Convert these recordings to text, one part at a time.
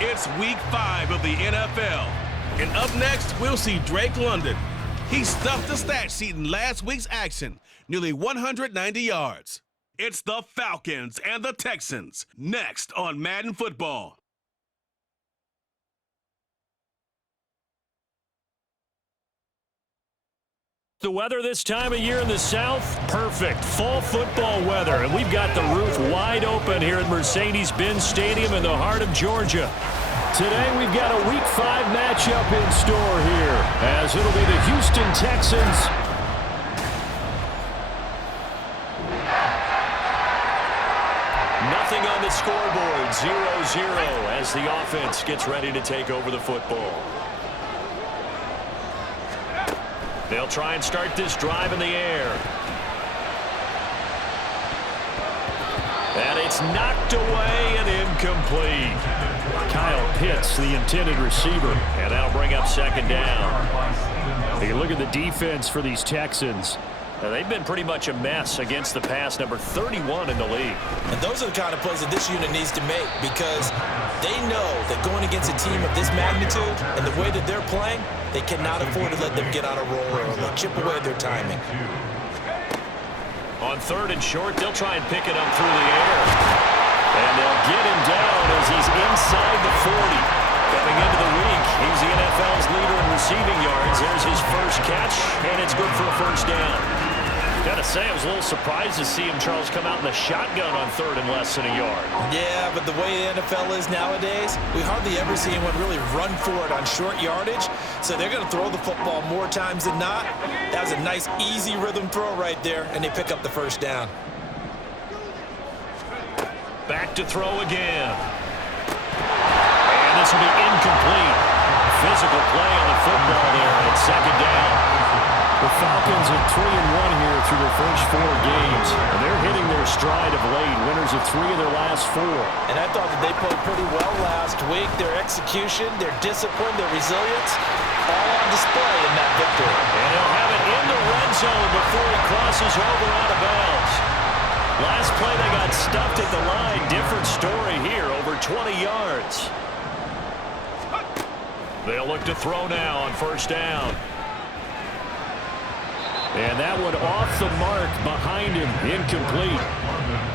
It's week 5 of the NFL. And up next, we'll see Drake London. He stuffed the stat sheet in last week's action, nearly 190 yards. It's the Falcons and the Texans, next on Madden Football. The weather this time of year in the South, perfect. Fall football weather, and we've got the roof wide open here at Mercedes-Benz Stadium in the heart of Georgia. Today we've got a Week 5 matchup in store here, as it'll be the Houston Texans nothing on the scoreboard, 0-0 as the offense gets ready to take over the football. They'll try and start this drive in the air. And it's knocked away and incomplete. Kyle Pitts, the intended receiver, and that'll bring up second down. You look at the defense for these Texans. Now, they've been pretty much a mess against the pass, number 31 in the league. And those are the kind of plays that this unit needs to make, because they know that going against a team of this magnitude and the way that they're playing, they cannot afford to let them get on a roll early, chip away their timing. On 3rd and short, they'll try and pick it up through the air. And they'll get him down as he's inside the 40. Coming into the week, he's the NFL's leader in receiving yards. There's his first catch, and it's good for a first down. Gotta say, I was a little surprised to see him, Charles, come out in the shotgun on 3rd and less than a yard. Yeah, but the way the NFL is nowadays, we hardly ever see anyone really run for it on short yardage. So they're going to throw the football more times than not. That was a nice, easy rhythm throw right there, and they pick up the first down. Back to throw again. And this will be incomplete. Physical play on the football there, and it's second down. The Falcons are 3-1 here through their first 4 games. And they're hitting their stride of late, winners of 3 of their last 4. And I thought that they played pretty well last week. Their execution, their discipline, their resilience, all on display in that victory. And he'll have it in the red zone before he crosses over out of bounds. Last play they got stuffed at the line. Different story here, over 20 yards. They'll look to throw now on first down. And that one off the mark behind him, incomplete.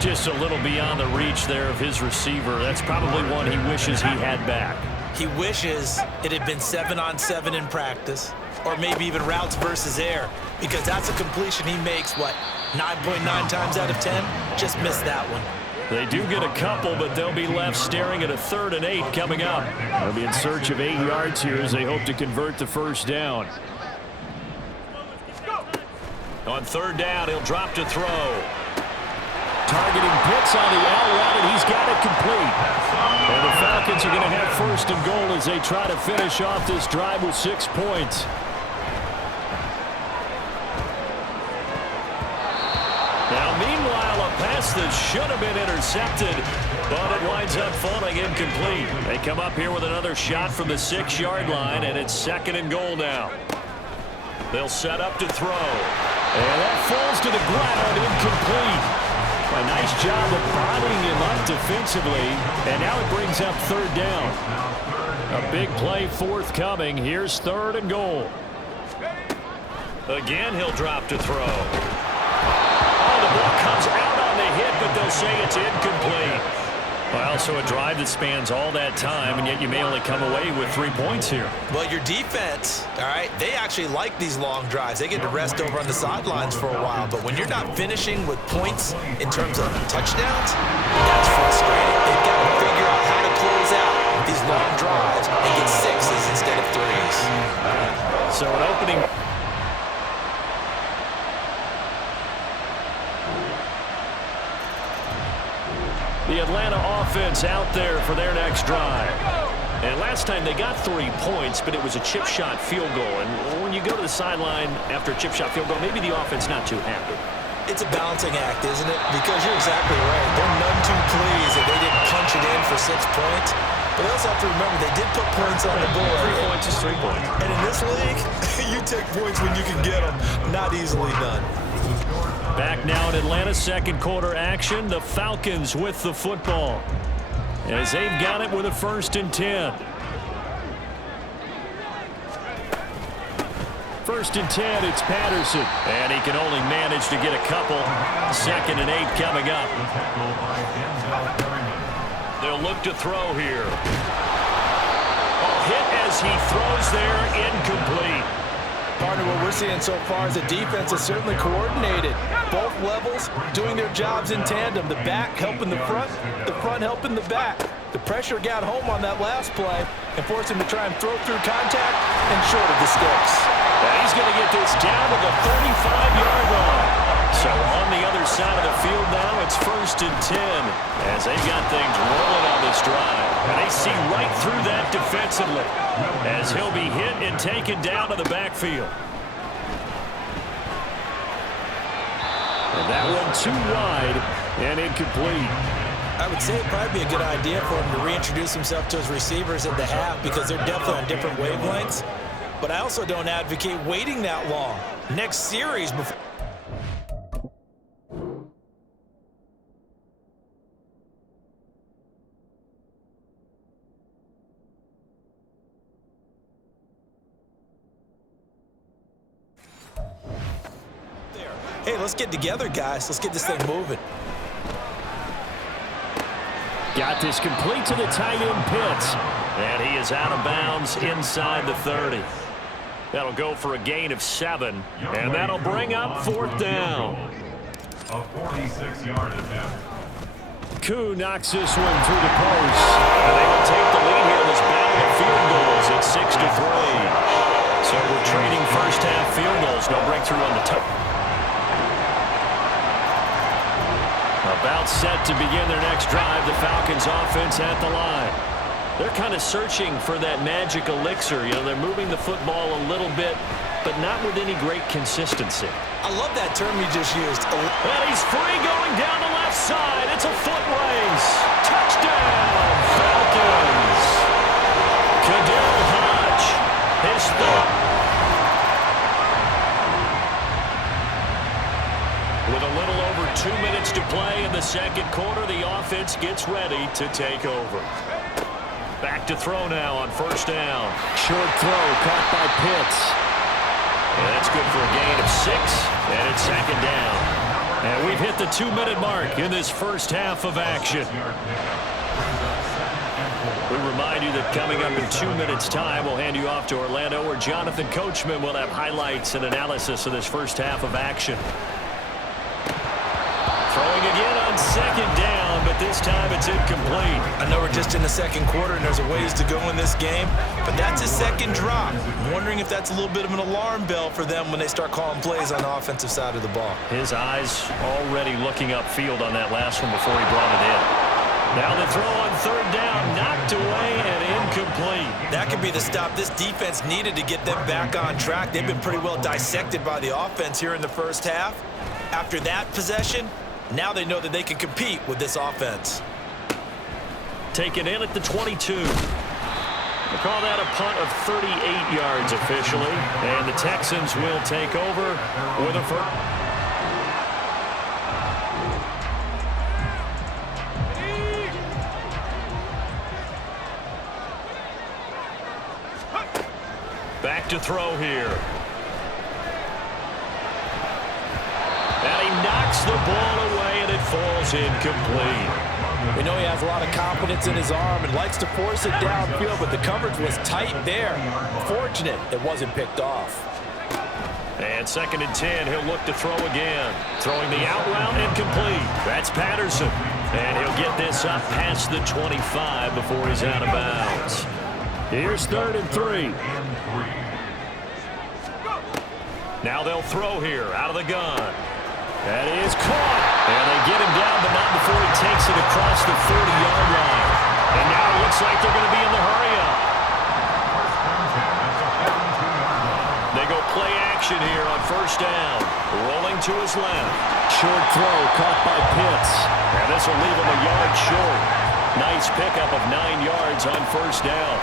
Just a little beyond the reach there of his receiver. That's probably one he wishes he had back. He wishes it had been 7-on-7 in practice, or maybe even routes versus air, because that's a completion he makes, 9.9 times out of 10? Just missed that one. They do get a couple, but they'll be left staring at a 3rd and 8 coming up. They'll be in search of 8 yards here as they hope to convert the first down. On 3rd down, he'll drop to throw. Targeting Pitts on the out route, and he's got it complete. And the Falcons are going to have 1st and goal as they try to finish off this drive with 6 points. Now, meanwhile, a pass that should have been intercepted, but it winds up falling incomplete. They come up here with another shot from the 6-yard line, and it's 2nd and goal now. They'll set up to throw. And that falls to the ground, incomplete. A nice job of bottling him up defensively, and now it brings up 3rd down. A big play forthcoming. Here's 3rd and goal. Again, he'll drop to throw. Oh, the ball comes out on the hit, but they'll say it's incomplete. Well, so a drive that spans all that time, and yet you may only come away with 3 points here. Well, your defense, all right, they actually like these long drives. They get to rest over on the sidelines for a while. But when you're not finishing with points in terms of touchdowns, that's frustrating. They've got to figure out how to close out these long drives and get 6s instead of 3s. So an opening. The Atlanta offense out there for their next drive. And last time they got 3 points, but it was a chip shot field goal. And when you go to the sideline after a chip shot field goal, maybe the offense not too happy. It's a balancing act, isn't it? Because you're exactly right. They're none too pleased that they didn't punch it in for 6 points. But they also have to remember they did put points on the board. 3 points is 3 points. And in this league, you take points when you can get them. Not easily done. Back now in Atlanta, second quarter action. The Falcons with the football. as they've got it with a 1st and 10. 1st and 10, it's Patterson. And he can only manage to get a couple. 2nd and 8 coming up. They'll look to throw here. Hit as he throws there, incomplete. Partner, what we're seeing so far is the defense is certainly coordinated. Both levels doing their jobs in tandem. The back helping the front helping the back. The pressure got home on that last play and forced him to try and throw through contact and short of the sticks. And he's going to get this down to the 35-yard line. So on the other side of the field now, it's 1st and 10 as they've got things rolling on this drive. And they see right through that defensively as he'll be hit and taken down to the backfield. And that one too wide and incomplete. I would say it'd probably be a good idea for him to reintroduce himself to his receivers at the half because they're definitely on different wavelengths. But I also don't advocate waiting that long. Next series before... Hey, let's get together, guys. Let's get this thing moving. Got this complete to the tight end Pitts. And he is out of bounds inside the 30. That'll go for a gain of 7. And that'll bring up 4th down. A 46-yard attempt. Koo knocks this one through the post. And they will take the lead here in this battle of field goals at 6-3. So we're trading first-half field goals. No breakthrough on the top. About set to begin their next drive. The Falcons offense at the line. They're kind of searching for that magic elixir. You know, they're moving the football a little bit, but not with any great consistency. I love that term you just used. And he's free going down the left side. It's a foot race. Touchdown, Falcons. Kadil Hodge, his third. With a little over 2 minutes to play in the second quarter, the offense gets ready to take over. Back to throw now on 1st down. Short throw caught by Pitts. And that's good for a gain of 6, and it's 2nd down. And we've hit the 2-minute mark in this first half of action. We remind you that coming up in 2 minutes' time, we'll hand you off to Orlando, where Jonathan Coachman will have highlights and analysis of this first half of action. Throwing again on 2nd down, but this time it's incomplete. I know we're just in the second quarter and there's a ways to go in this game, but that's his second drop. I'm wondering if that's a little bit of an alarm bell for them when they start calling plays on the offensive side of the ball. His eyes already looking upfield on that last one before he brought it in. Now the throw on 3rd down, knocked away and incomplete. That could be the stop this defense needed to get them back on track. They've been pretty well dissected by the offense here in the first half. After that possession, now they know that they can compete with this offense. Taken in at the 22. We'll call that a punt of 38 yards officially. And the Texans will take over with a first. Back to throw here. And he knocks the ball away, and it falls incomplete. We know he has a lot of confidence in his arm and likes to force it downfield, but the coverage was tight there. Fortunate it wasn't picked off. And 2nd and 10, he'll look to throw again. Throwing the out route incomplete. That's Patterson. And he'll get this up past the 25 before he's out of bounds. Here's 3rd and 3. Now they'll throw here out of the gun. That is caught. And they get him down, but not before he takes it across the 40-yard line. And now it looks like they're going to be in the hurry-up. They go play action here on 1st down. Rolling to his left. Short throw caught by Pitts. And this will leave him a yard short. Nice pickup of 9 yards on 1st down.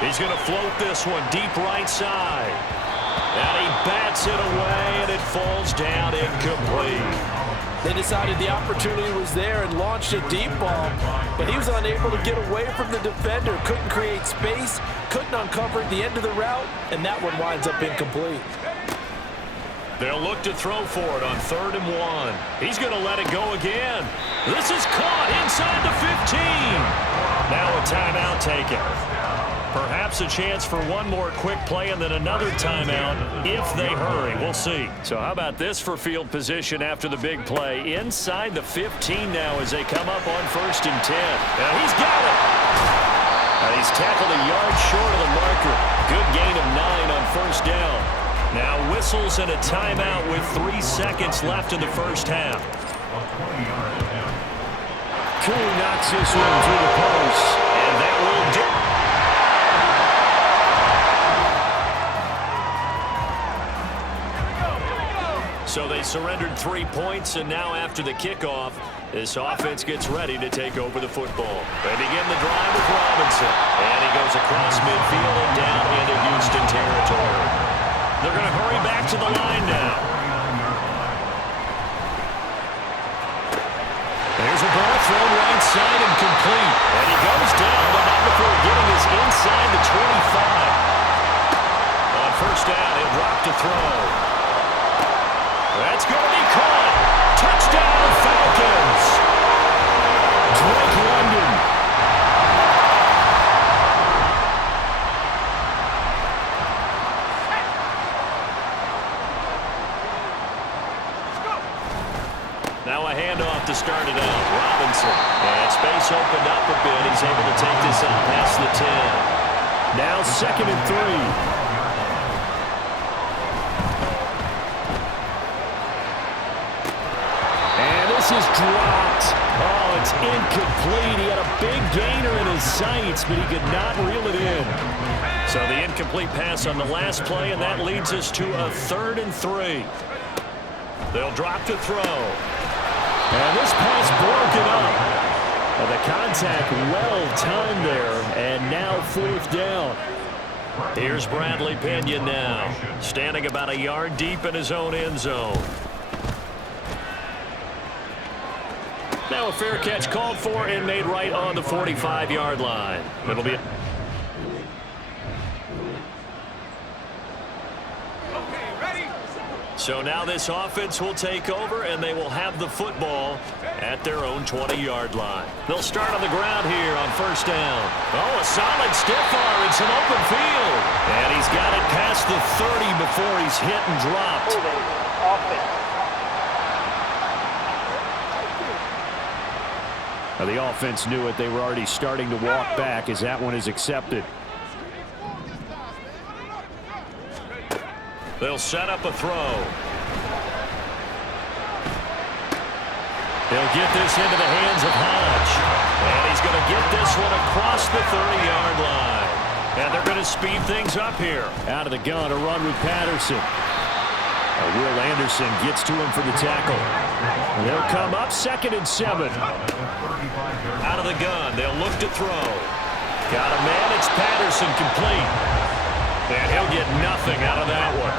He's going to float this one deep right side. And he bats it away, and it falls down incomplete. They decided the opportunity was there and launched a deep ball, but he was unable to get away from the defender, couldn't create space, couldn't uncover the end of the route, and that one winds up incomplete. They'll look to throw for it on 3rd and 1. He's going to let it go again. This is caught inside the 15. Now a timeout taken. Perhaps a chance for one more quick play and then another timeout if they hurry. We'll see. So how about this for field position after the big play? Inside the 15 now as they come up on 1st and 10. Now he's got it. He's tackled a yard short of the marker. Good gain of 9 on 1st down. Now whistles and a timeout with 3 seconds left in the first half. Cooley knocks this one through the post, and that will do. So they surrendered 3 points, and now after the kickoff, this offense gets ready to take over the football. They begin the drive with Robinson, and he goes across midfield and down into Houston territory. They're going to hurry back to the line now. There's a ball thrown right side and complete. And he goes down, but not before getting his inside the 25. On 1st down, he'll drop to throw. That's going to be caught. Touchdown, Falcons. Drake London. Now a handoff to start it out. Robinson. And space opened up a bit. He's able to take this out past the 10. Now 2nd and 3. This is dropped. Oh, it's incomplete. He had a big gainer in his sights, but he could not reel it in. So the incomplete pass on the last play, and that leads us to a 3rd and 3. They'll drop to throw. And this pass broken up. And the contact well timed there, and now 4th down. Here's Bradley Pinion now, standing about a yard deep in his own end zone. Now a fair catch called for and made right on the 45-yard line. It'll be So now this offense will take over, and they will have the football at their own 20-yard line. They'll start on the ground here on 1st down. Oh, a solid stiff arm. It's an open field. And he's got it past the 30 before he's hit and dropped. Now the offense knew it. They were already starting to walk back as that one is accepted. They'll set up a throw. He'll get this into the hands of Hodge. And he's going to get this one across the 30-yard line. And they're going to speed things up here. Out of the gun, a run with Patterson. Will Anderson gets to him for the tackle. They'll come up 2nd and 7. Out of the gun, they'll look to throw. Got a man, it's Patterson, complete. And he'll get nothing out of that one.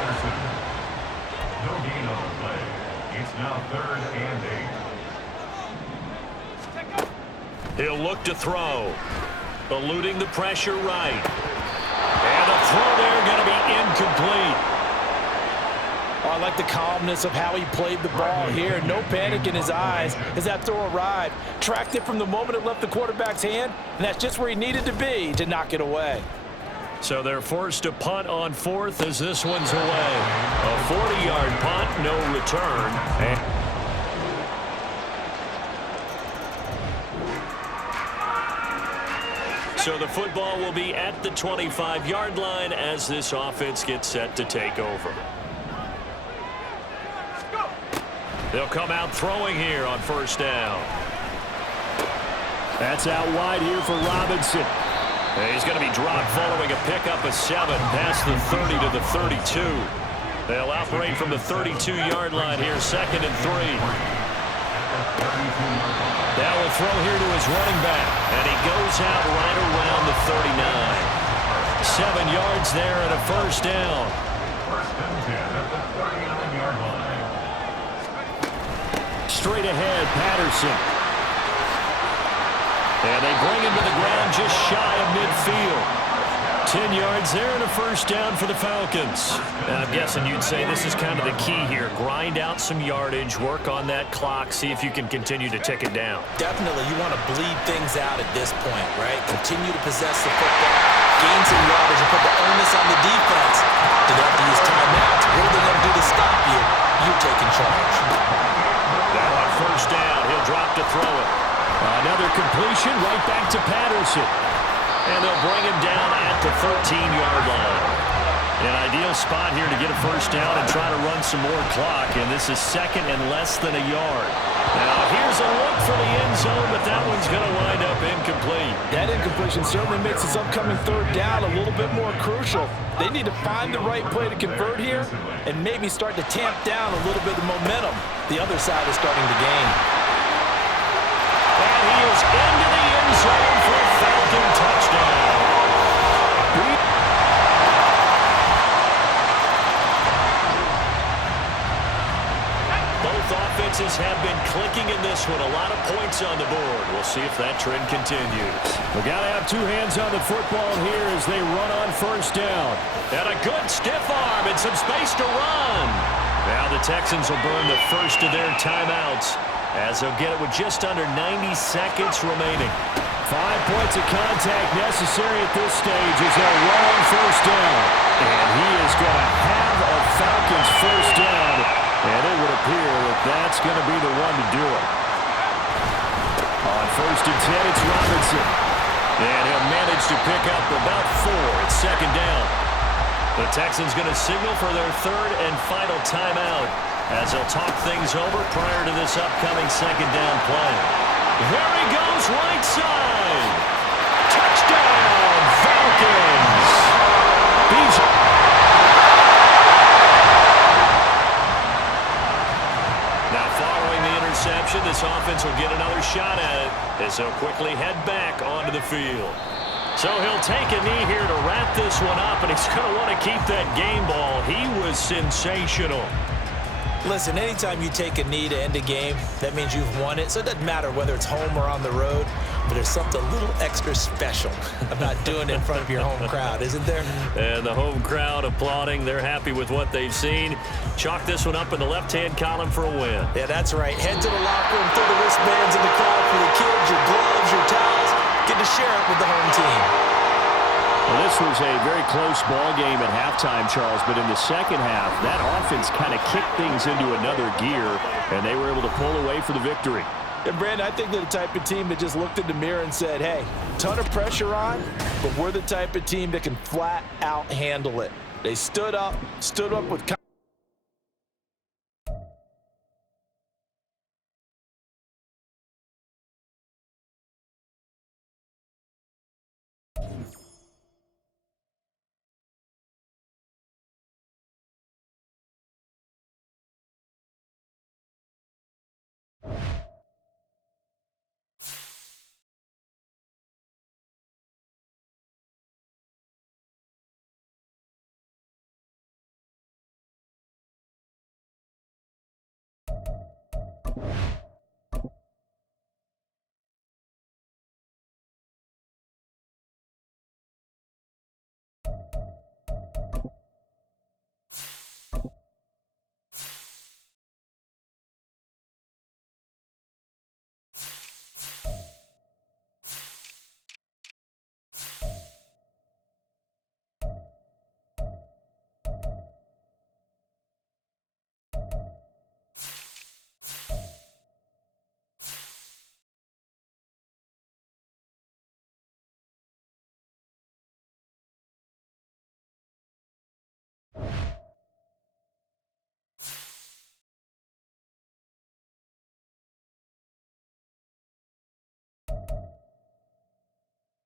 No gain on the play. It's now 3rd and 8. He'll look to throw. Eluding the pressure right. And the throw there going to be incomplete. Oh, I like the calmness of how he played the ball here. No panic in his eyes as that throw arrived. Tracked it from the moment it left the quarterback's hand, and that's just where he needed to be to knock it away. So they're forced to punt on 4th as this one's away. A 40-yard punt, no return. So the football will be at the 25-yard line as this offense gets set to take over. They'll come out throwing here on 1st down. That's out wide here for Robinson. He's going to be dropped following a pickup of 7 past the 30 to the 32. They'll operate from the 32-yard line here, 2nd and 3. Now will throw here to his running back, and he goes out right around the 39. 7 yards there and a 1st down. 1st and 10 at the 39-yard line. straight ahead, Patterson. And they bring him to the ground just shy of midfield. 10 yards there and a first down for the Falcons. I'm guessing you'd say this is kind of the key here. Grind out some yardage, work on that clock, see if you can continue to tick it down. Definitely, you want to bleed things out at this point, right? Continue to possess the football, gain some yardage, and put the onus on the defense. Do they have to use timeouts? What are they going to do to stop you? You're taking charge. Now on first down, he'll drop to throw it. Another completion right back to Patterson. And they'll bring him down at the 13-yard line. An ideal spot here to get a first down and try to run some more clock. And this is second and less than a yard. Now here's a look for the end zone, but that one's going to wind up incomplete. That incompletion certainly makes this upcoming third down a little bit more crucial. They need to find the right play to convert here and maybe start to tamp down a little bit of momentum the other side is starting to gain. And he is into the end zone for a Falcon touchdown. Both offenses have been clicking in this one. A lot of points on the board. We'll see if that trend continues. We got to have two hands on the football here as they run on first down. And a good stiff arm and some space to run. Now the Texans will burn the first of their timeouts, as they'll get it with just under 90 seconds remaining. 5 points of contact necessary at this stage as they'll run on first down. And he is going to have a Falcons first down. And it would appear that that's going to be the one to do it. On first and 10, it's Robinson. And he'll manage to pick up about 4. It's second down. The Texans going to signal for their third and final timeout, as they'll talk things over prior to this upcoming second down play. There he goes, right side. Touchdown, Falcons. Now following the interception, this offense will get another shot at it as they'll quickly head back onto the field. So he'll take a knee here to wrap this one up, and he's going to want to keep that game ball. He was sensational. Listen, anytime you take a knee to end a game, that means you've won it. So it doesn't matter whether it's home or on the road, but there's something a little extra special about doing it in front of your home crowd, isn't there? And the home crowd applauding. They're happy with what they've seen. Chalk this one up in the left-hand column for a win. Yeah, that's right. Head to the locker room, throw the wristbands in the crowd for the kids, your gloves, your towels. Get to share it with the home team. Well, this was a very close ball game at halftime, Charles, but in the second half, that offense kind of kicked things into another gear, and they were able to pull away for the victory. And, Brandon, I think they're the type of team that just looked in the mirror and said, hey, ton of pressure on, but we're the type of team that can flat out handle it. They stood up with confidence.